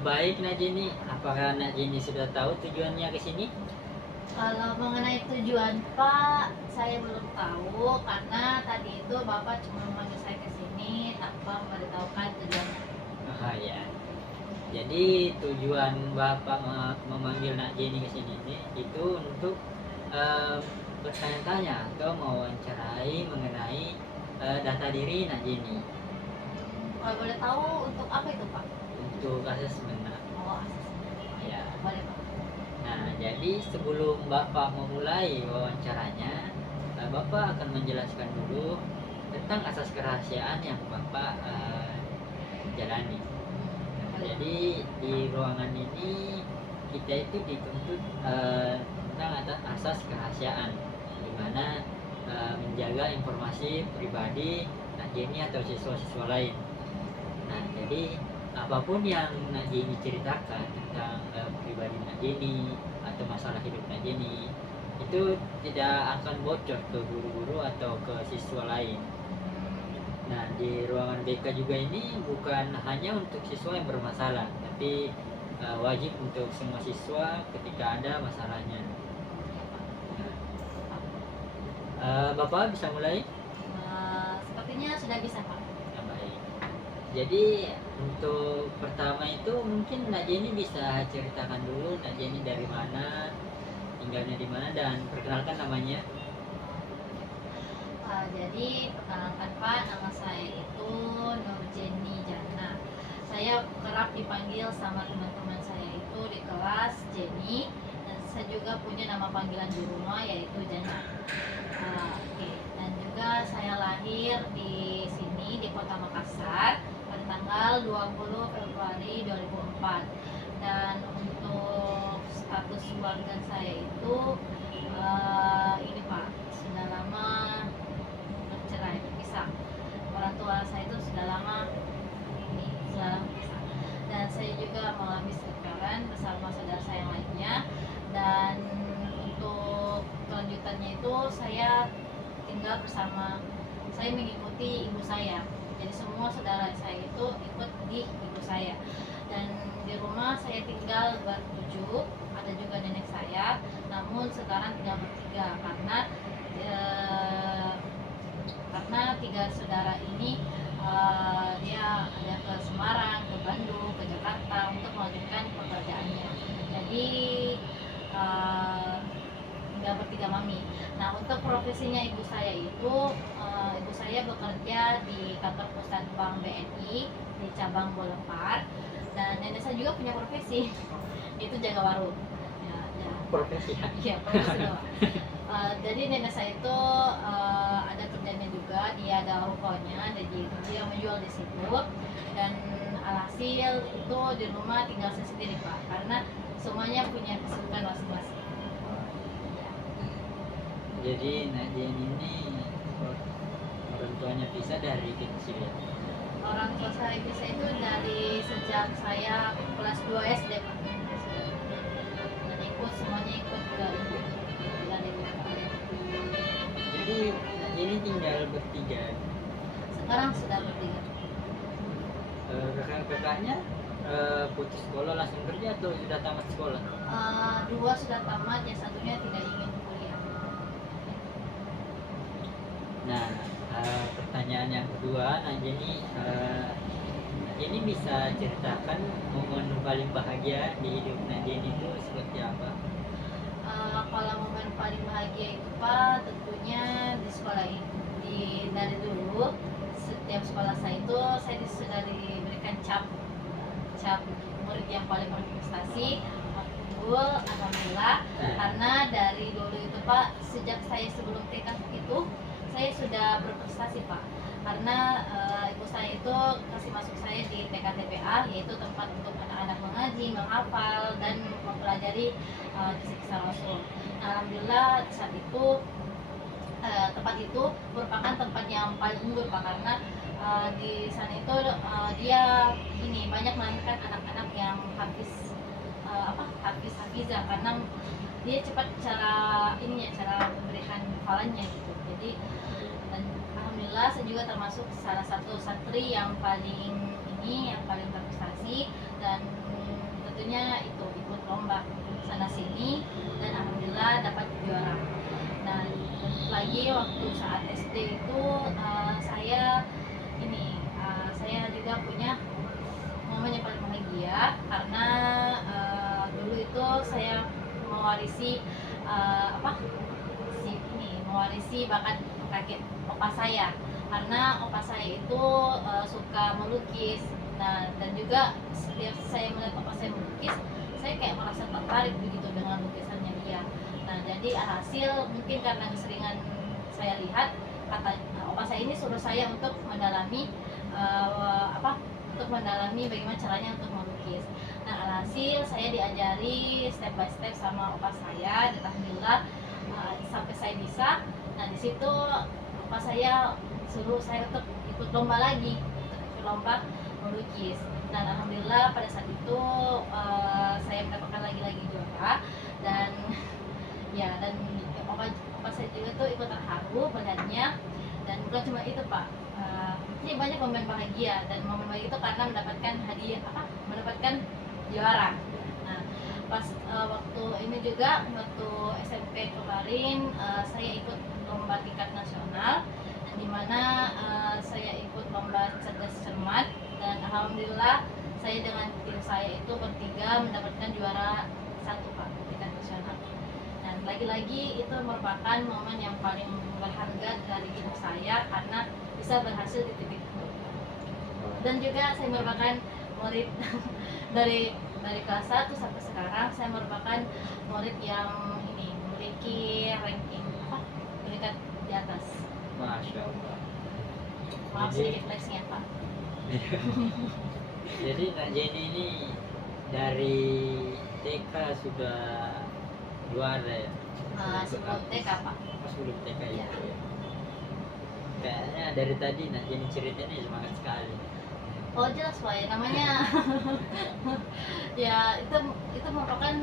Baik Nak Jenny, apakah Nak Jenny sudah tahu tujuannya ke sini? Kalau mengenai tujuan Pak, saya belum tahu karena tadi itu Bapak cuma memanggil saya ke sini tanpa memberitahukan tujuannya. Oh ya. Jadi tujuan Bapak memanggil Nak Jenny ke sini itu untuk bertanya-tanya atau mewawancarai mengenai data diri Nak Jenny. Kalau boleh tahu untuk apa itu Pak? Untuk asesmen. Oh, asesmen. Ya. Boleh Pak. Nah, jadi sebelum Bapak memulai wawancaranya, Bapak akan menjelaskan dulu tentang asas kerahasiaan yang Bapak jalani. Jadi di ruangan ini kita itu dituntut tentang asas kerahasiaan, di mana menjaga informasi pribadi Nak Jenny atau siswa-siswa lain. Nah, jadi apapun yang Nak Jenny ceritakan tentang pribadi Nak Jenny atau masalah hidup Nak Jenny itu tidak akan bocor ke guru-guru atau ke siswa lain. Nah, di ruangan BK juga ini bukan hanya untuk siswa yang bermasalah, tapi wajib untuk semua siswa ketika ada masalahnya. Bapak bisa mulai? Sepertinya sudah bisa Pak. Baik. Jadi untuk pertama itu mungkin Nak Jenny bisa ceritakan dulu Nak Jenny dari mana, tinggalnya di mana, dan perkenalkan namanya. Jadi perkenalkan Pak, nama saya itu Nur Jenny Jana. Saya kerap dipanggil sama teman-teman saya itu di kelas Jenny, dan saya juga punya nama panggilan di rumah yaitu Jana. Oke. Dan juga saya lahir di sini di Kota Makassar pada tanggal 20 Februari 2004. Dan untuk status keluarga saya itu ini Pak, sudah lama bercerai, berpisah. Orang tua saya itu sudah lama berpisah. Dan saya juga mengalami perceraian bersama saudara saya yang lainnya. Dan untuk kelanjutannya itu saya tinggal bersama, saya mengikuti ibu saya. Jadi semua saudara saya itu ikut di ibu saya. Dan di rumah saya tinggal bertujuh, ada juga nenek saya. Namun sekarang tinggal bertiga karena tiga saudara ini dia ada ke Semarang, ke Bandung, ke Jakarta untuk melanjutkan pekerjaannya. Jadi tinggal bertiga mami. Nah, untuk profesinya ibu saya itu ibu saya bekerja di kantor pusat Bank BNI di cabang Boulevard, dan nenek saya juga punya profesi itu jaga warung. Profesi? Iya, profesi doang. Jadi nenek saya itu ada kerjanya juga, dia ada rukonya, jadi dia menjual di situ. Dan alhasil itu di rumah tinggal saya sendiri Pak, karena semuanya punya kesibukan masing-masing. Jadi Nak Jenny ini orang tuanya pisah dari kecil ya? Orang tua saya pisah itu dari sejak saya kelas 2 SD Pak. Dan semuanya ikut ke ibu. Jadi Nak Jenny tinggal bertiga? Sekarang sudah bertiga. Kakak-kakaknya putus sekolah langsung kerja atau sudah tamat sekolah? Dua sudah tamat, yang satunya tidak ingin kuliah. Nah, pertanyaan yang kedua, Nak Jenny, ini bisa ceritakan momen paling bahagia di hidup Nak Jenny itu seperti apa? Kalau momen paling bahagia itu Pak, tentunya di sekolah ini. Dari dulu setiap sekolah saya itu saya sudah diberikan cap murid yang paling berprestasi, unggul, alhamdulillah. Karena dari dulu itu Pak, sejak saya sebelum TK itu saya sudah berprestasi Pak, karena ibu saya itu kasih masuk saya di TK-TPA, yaitu tempat untuk anak-anak mengaji, menghafal, dan mempelajari kisah-kisah Rasul. Alhamdulillah saat itu tempat itu merupakan tempat yang paling unggul Pak, karena di sana itu dia ini banyak melahirkan anak-anak yang hafizah, karena dia cepat cara memberikan hafalannya gitu. Jadi dan alhamdulillah saya juga termasuk salah satu santri yang paling berprestasi. Dan saya dapat juara. Dan lagi waktu saat SD itu saya saya juga punya momen yang paling bahagia karena dulu itu saya mewarisi mewarisi bakat kakek opa saya, karena opa saya itu suka melukis. Nah, dan juga setiap saya melihat opa saya melukis, saya kayak merasa tertarik begitu dengan lukisannya dia. Nah, jadi alhasil mungkin karena keseringan saya lihat, kata opa saya ini suruh saya untuk mendalami untuk mendalami bagaimana caranya untuk melukis. Nah, alhasil saya diajari step by step sama opa saya, dan alhamdulillah sampai saya bisa. Nah, di situ opa saya suruh saya untuk ikut lomba lagi, untuk ikut lomba melukis. Dan alhamdulillah pada saat itu saya mendapatkan lagi juara. Dan ya, dan opa saya juga tuh ikut terharu melihatnya. Dan bukan cuma itu Pak, ini banyak momen bahagia, dan momen bahagia itu karena mendapatkan hadiah mendapatkan juara. Nah, pas waktu ini juga waktu SMP kemarin saya ikut lomba tingkat nasional, di mana saya ikut lomba cerdas cermat, dan alhamdulillah saya dengan tim saya itu bertiga mendapatkan juara 1 Pak tingkat nasional. Dan lagi-lagi itu merupakan momen yang paling berharga dari hidup saya karena bisa berhasil di titik itu. Dan juga saya merupakan murid dari kelas 1 sampai sekarang saya merupakan murid yang memiliki ranking peringkat di atas. Masya Allah. Maaf sedikit flexnya Pak. Jadi Nak Jenny ini dari TK sudah juara ya? Sebelum TK Pak. Sebelum TK Iya. ya. Kayaknya dari tadi Nak Jenny ceritanya semangat sekali. Oh jelas Pak, ya namanya ya itu merupakan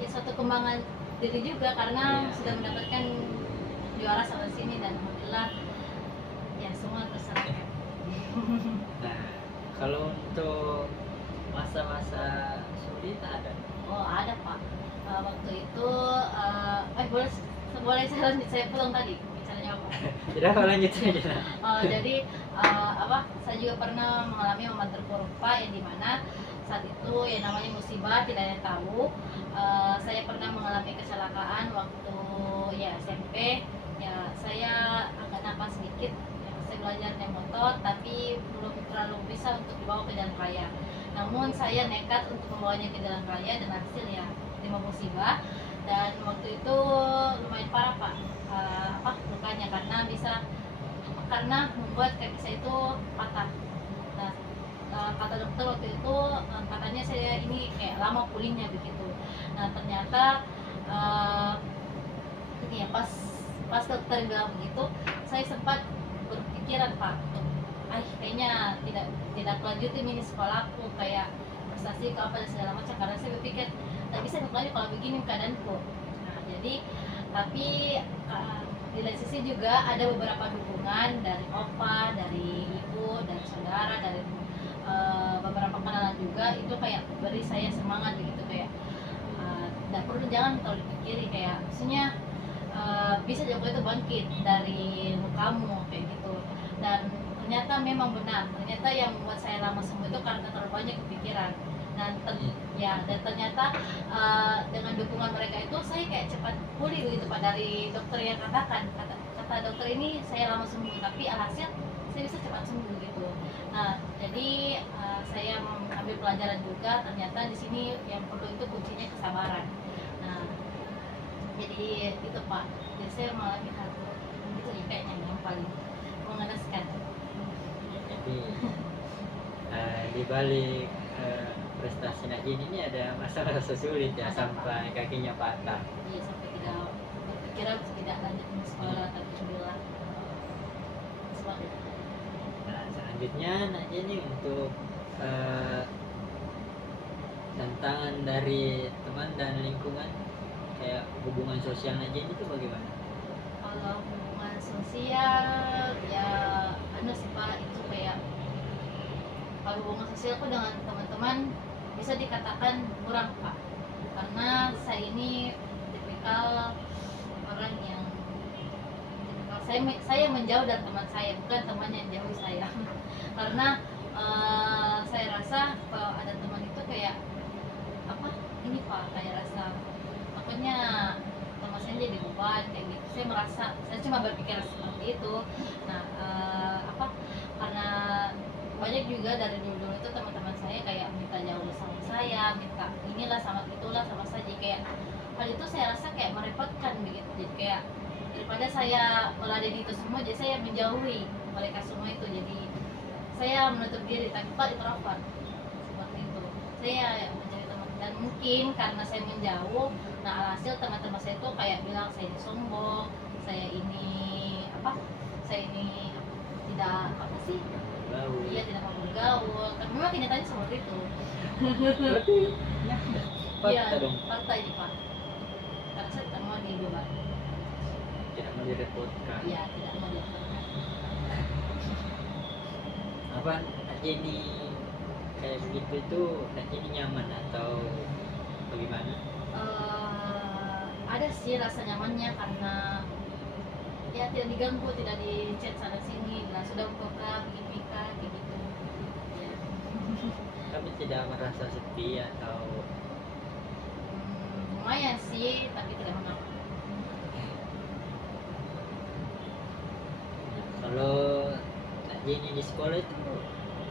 ya suatu kembangan diri juga karena Iya. sudah mendapatkan juara sampai sini, dan alhamdulillah ya semua terserah. Nah, kalau untuk masa-masa sulit ada? Oh ada Pak. Waktu itu boleh saya pulang tadi bicaranya apa? Tidak, lanjut saja. Jadi saya juga pernah mengalami momen terpuruk Pak, yang dimana saat itu yang namanya musibah tidak ada yang tahu. Saya pernah mengalami kecelakaan waktu ya SMP. Ya, saya agak nampak sedikit. Ya, saya belajar naik motor tapi belum terlalu bisa untuk dibawa ke jalan raya. Namun saya nekat untuk membawanya ke jalan raya, dan hasil ya terima musibah. Dan waktu itu lumayan parah Pak, lukanya karena membuat kaki saya itu patah. Nah, kata dokter waktu itu katanya saya ini kayak lama pulihnya begitu. Nah, ternyata ya pas dokter bilang begitu, saya sempat berpikiran Pak, kayaknya tidak lanjutin ini sekolahku, kayak prestasi ke apa dan segala macam, karena saya berpikir tak bisa berlanjut kalau begini keadaanku. Nah, jadi tapi di lain sisi juga ada beberapa dukungan dari opa, dari ibu, dari saudara, dari beberapa kenalan juga, itu kayak beri saya semangat begitu, kayak tidak perlu, jangan terlalu dipikiri, kayak maksudnya bisa juga itu bangkit dari lukamu kayak gitu. Dan ternyata memang benar, ternyata yang membuat saya lama sembuh itu karena terlalu banyak kepikiran. Dan ternyata dengan dukungan mereka itu saya kayak cepat pulih begitu Pak, dari dokter yang kata dokter ini saya lama sembuh, tapi alhasil saya bisa cepat sembuh gitu. Nah, jadi saya mengambil pelajaran juga, ternyata di sini yang perlu itu kuncinya kesabaran. Nah, jadi itu Pak, jadi saya mengalami hal itu kayaknya yang paling mengenaskan. Jadi di balik prestasi Nak Jenny ini ada masa-masa sulit ya, sampai kakinya patah. Iya, sampai tidak berpikiran tidak lanjut ke sekolah, tapi alhamdulillah semangat. Nah, selanjutnya Nak Jenny untuk tantangan dari teman dan lingkungan, kayak hubungan sosial Nak Jenny itu bagaimana? Kalau hubungan sosial ya sih Pak, itu kayak kalau hubungan sosialku dengan teman-teman bisa dikatakan kurang Pak, karena saya ini tipikal orang yang saya menjauh dari teman saya, bukan teman yang jauh saya. Karena saya rasa kalau ada teman itu kayak apa, ini pak, kayak rasa makanya teman saya jadi beban kayak gitu. Saya cuma berpikir seperti itu. Nah apa, karena banyak juga dari dulu itu teman-teman saya kayak minta jauh sama saya, minta inilah sama itulah sama saya. Jadi kayak hal itu saya rasa kayak merepotkan begitu. Jadi kayak daripada saya meladeni itu semua, jadi saya menjauhi mereka semua itu. Jadi saya menutup diri tanpa introvert seperti itu. Saya menjadi teman, dan mungkin karena saya menjauh, nah alhasil teman-teman saya itu kayak bilang saya ini sombong, saya ini apa, saya ini tidak apa sih, Gaul. iya tidak mau bergaul. Tapi memang kenyataannya seperti itu. Berarti ya, Iya, fakta dong. fakta ini pak. Karena saya tidak mau dibeban. Tidak mau direpotkan. Iya, tidak mau dibeban. Apa Kak Jenny kayak begitu itu Kak Jenny nyaman atau bagaimana? Ada sih rasa nyamannya karena ya tidak diganggu, tidak di chat sana sini. Nah sudah buka begini kayak gitu. Ya. Kami tidak merasa sepi atau Lumayan sih, tapi tidak mengapa. kalau Kak Jenny di sekolah itu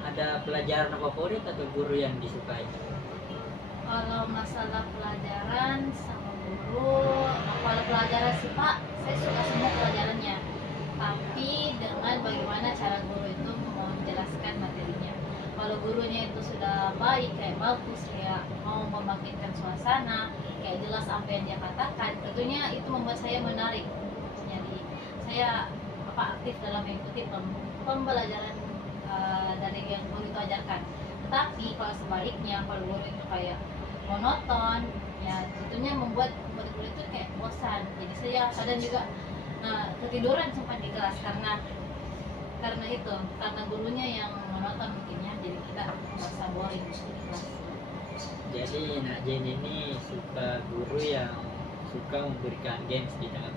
ada pelajaran favorit atau guru yang disukai? Kalau masalah pelajaran sama guru, kalau pelajaran sih pak, saya suka semua pelajarannya. Tapi dengan bagaimana cara guru itu mau menjelaskan materinya. Kalau gurunya itu sudah baik, kayak bagus, kayak mau membangkitkan suasana, kayak jelas apa yang dia katakan, tentunya itu membuat saya menarik. Jadi saya apa, aktif dalam mengikuti pembelajaran dari yang guru itu ajarkan. Tetapi kalau sebaliknya, kalau guru itu kayak monoton, ya tentunya membuat guru itu kayak bosan. Jadi saya kadang juga ketiduran sempat di kelas karena itu, karena gurunya yang monoton mungkinnya, jadi kita merasa boring di kelas. Jadi Nak Jenny ini suka guru yang suka memberikan games di tengah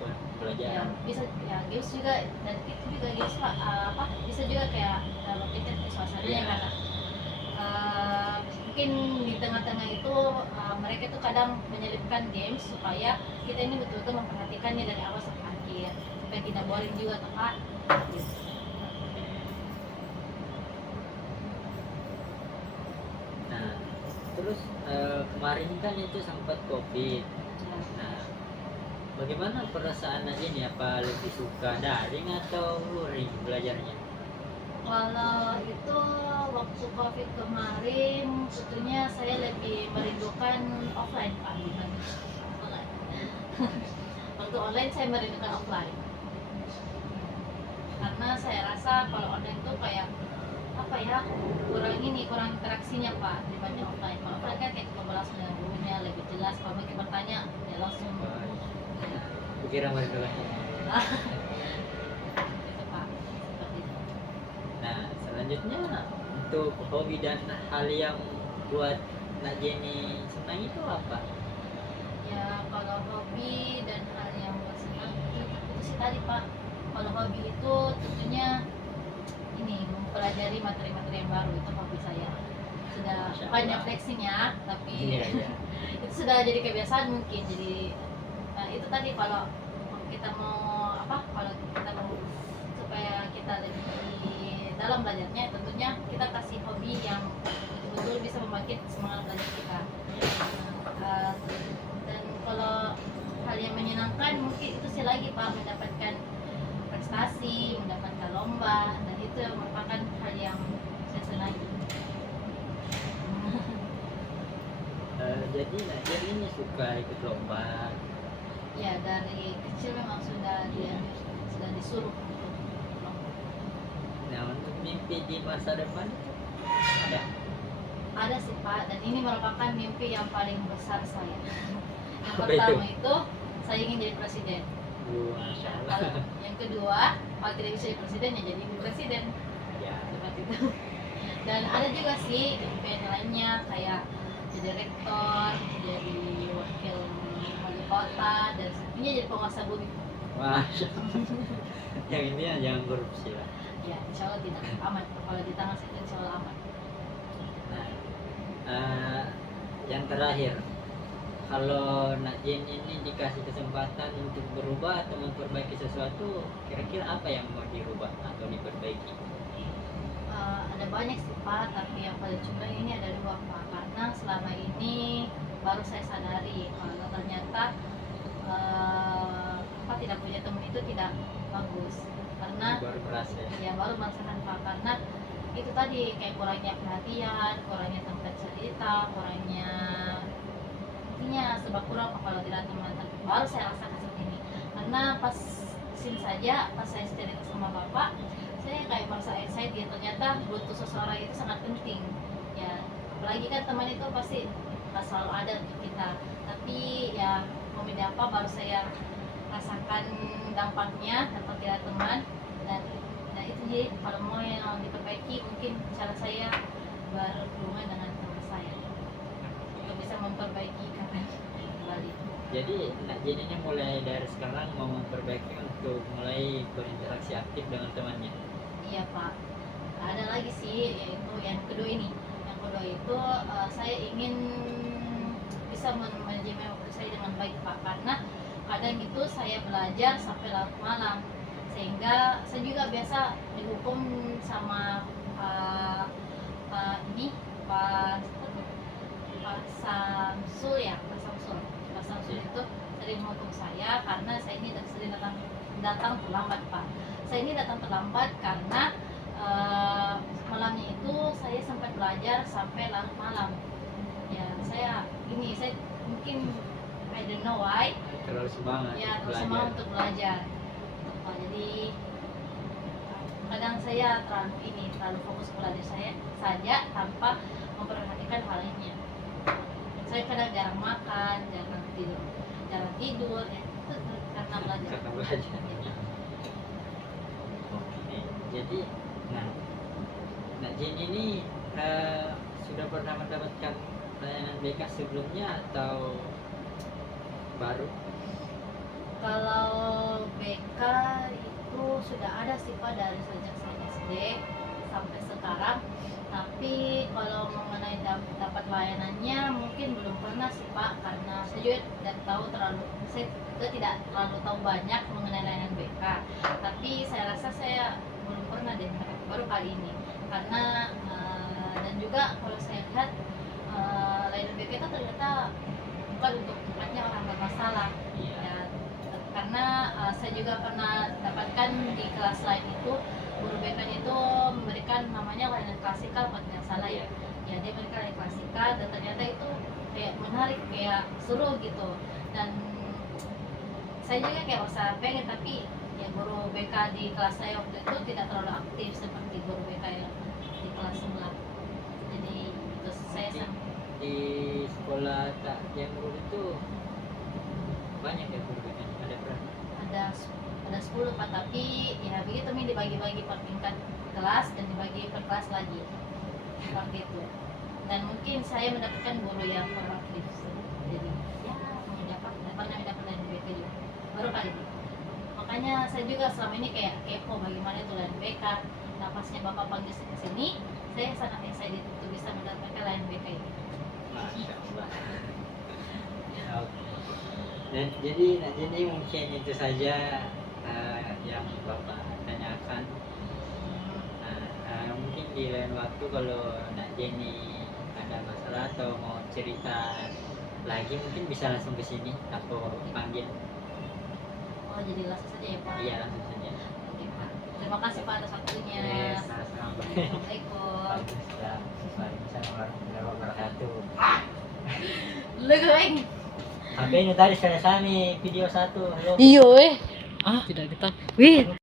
Ya, pelajaran. bisa ya games juga, dan itu juga games pak, apa bisa juga kayak membangkitkan suasananya. Iya. Karena mungkin di tengah-tengah itu mereka itu kadang menyelipkan games supaya kita ini betul-betul memperhatikannya dari awal sampai akhir, supaya tidak boring juga tuh pak. Gitu. Nah, terus kemarin kan itu sempat COVID. Nah, bagaimana perasaan Nak Jenny? Apa lebih suka daring atau luring belajarnya? Kalau itu waktu COVID kemarin, tentunya saya lebih merindukan offline pak dibanding online. Waktu online saya merindukan offline, karena saya rasa kalau online itu kayak apa ya, kurang interaksinya pak dibanding offline. Kalau offline kan kayak ketemu langsung dengan gurunya, lebih jelas. Kalau mungkin bertanya ya langsung. Kira merindukan. Itu pak, seperti itu. Nah, selanjutnya untuk hobi dan hal yang buat Nak Jenny senang itu apa? Ya kalau hobi dan hal yang bersenang itu sih tadi pak. Kalau hobi itu tentunya ini mempelajari materi-materi yang baru, itu hobi saya. Sudah Masya banyak Allah. fleksinya, tapi Iya, iya. itu sudah jadi kebiasaan mungkin. Jadi itu tadi, kalau kita mau apa, kalau kita mau supaya kita lebih dalam belajarnya, tentunya kita kasih hobi yang betul-betul bisa membangkit semangat belajar kita. Dan kalau hal yang menyenangkan mungkin itu sih lagi pak, mendapatkan prestasi, mendapatkan lomba, dan itu merupakan hal yang saya senangi. Jadi Nak Jenny ini suka ikut lomba. Ya dari kecil memang sudah disuruh untuk lomba. Nah, untuk mimpi di masa depan ada. Ada sih pak, dan ini merupakan mimpi yang paling besar saya. Yang Apa pertama itu saya ingin jadi presiden. Masya Allah. Kalau yang kedua, kalau tidak bisa jadi presiden ya jadi ibu presiden, Ya, seperti itu. Dan ada juga sih impian lainnya kayak jadi rektor, jadi wakil wali kota dan sepertinya jadi penguasa bumi. Wah, yang intinya jangan korupsi lah. Ya, insya Allah tidak aman. Kalau di tangan saya insya Allah aman. Nah, yang terakhir, kalau Nak Jen ini dikasih kesempatan untuk berubah atau memperbaiki sesuatu, kira-kira apa yang mau dirubah atau diperbaiki? Ada banyak sih Pak, tapi yang paling suka ini ada dua Pak. Karena selama ini baru saya sadari kalau ternyata apa tidak punya teman itu tidak bagus. Karena Baru berasa ya? ya baru merasakan Pak, karena itu tadi kayak kurangnya perhatian, kurangnya tempat cerita, kurangnya intinya serba kurang Pak kalau tidak teman. Tapi baru saya rasakan seperti ini. Karena pas sini saja, pas saya cerita sama Bapak, saya kayak merasa excited ya, ternyata butuh seseorang itu sangat penting ya, apalagi kan teman itu pasti selalu ada untuk kita. Tapi ya mau beda apa, baru saya rasakan dampaknya dapat tidak teman. Dan itu jadi kalau mau yang diperbaiki, mungkin cara saya berhubungan dengan teman saya untuk bisa memperbaiki kalian kembali. Jadi Nak Jen ini mulai dari sekarang mau memperbaiki untuk mulai berinteraksi aktif dengan temannya. Iya Pak, ada lagi sih, yaitu yang kedua ini. Yang kedua itu saya ingin bisa manajemen waktu saya dengan baik Pak, karena kadang itu saya belajar sampai larut malam, sehingga saya juga biasa dihukum sama Pak Samsul ya, Pak Samsul itu sering menghukum saya karena saya ini sering datang terlambat Pak. Saya ini datang terlambat karena malamnya itu saya sempat belajar sampai larut malam. Ya saya mungkin I don't know why. Terlalu semangat Ya terus belajar. semangat untuk belajar. Jadi kadang saya terlalu fokus belajar saya saja tanpa memperhatikan hal lainnya. Saya kadang jarang makan, jarang tidur ya, itu karena belajar. Karena belajar. Oke, jadi Nak Jen ini sudah pernah mendapatkan layanan BK sebelumnya atau baru? Kalau BK itu sudah ada sih Pak dari sejak saya SD sampai sekarang. Tapi kalau mengenai dapat layanannya mungkin belum pernah sih Pak, karena saya juga tidak terlalu tahu banyak mengenai layanan BK. Tapi saya rasa saya belum pernah deh, baru kali ini. Karena dan juga kalau saya lihat layanan BK itu ternyata bukan untuk tempatnya orang bermasalah. Ya, karena saya juga pernah dapatkan di kelas lain itu guru BK-nya itu memberikan namanya layanan klasikal kalau tidak salah ya. Ya dia memberikan layanan klasikal dan ternyata itu kayak menarik, kayak seru gitu. Dan saya juga kayak merasa pengen, tapi ya guru BK di kelas saya waktu itu tidak terlalu aktif seperti guru BK yang di kelas sebelah. Jadi itu saya Di sekolah Tak Jamrul itu banyak ya guru BK? Ada berapa? ada 10 Pak, tapi ya begitu nih dibagi-bagi per tingkat kelas dan dibagi per kelas lagi seperti itu. Dan mungkin saya mendapatkan guru yang proaktif, jadi ya pernah mendapat layanan BK juga baru kali ini. Makanya saya juga selama ini kayak kepo bagaimana itu layanan BK. Nah pasnya Bapak panggil saya ke sini, saya sangat excited untuk bisa mendapatkan layanan BK ini. Masya Allah. Oke. Dan jadi Nak Jen ini mungkin itu saja yang Bapak tanyakan. Mungkin di lain waktu kalau Nak Jen ini ada masalah atau mau cerita lagi mungkin bisa langsung ke sini atau panggil. Oh jadi langsung saja ya Pak? Iya langsung saja. Oke Pak, terima kasih Pak atas waktunya. Sama-sama. Assalamualaikum. Waalaikumsalam warahmatullahi wabarakatuh. Lu goreng. HP ini tadi saya sami video satu. Halo. Iyo Tidak kita. Wih.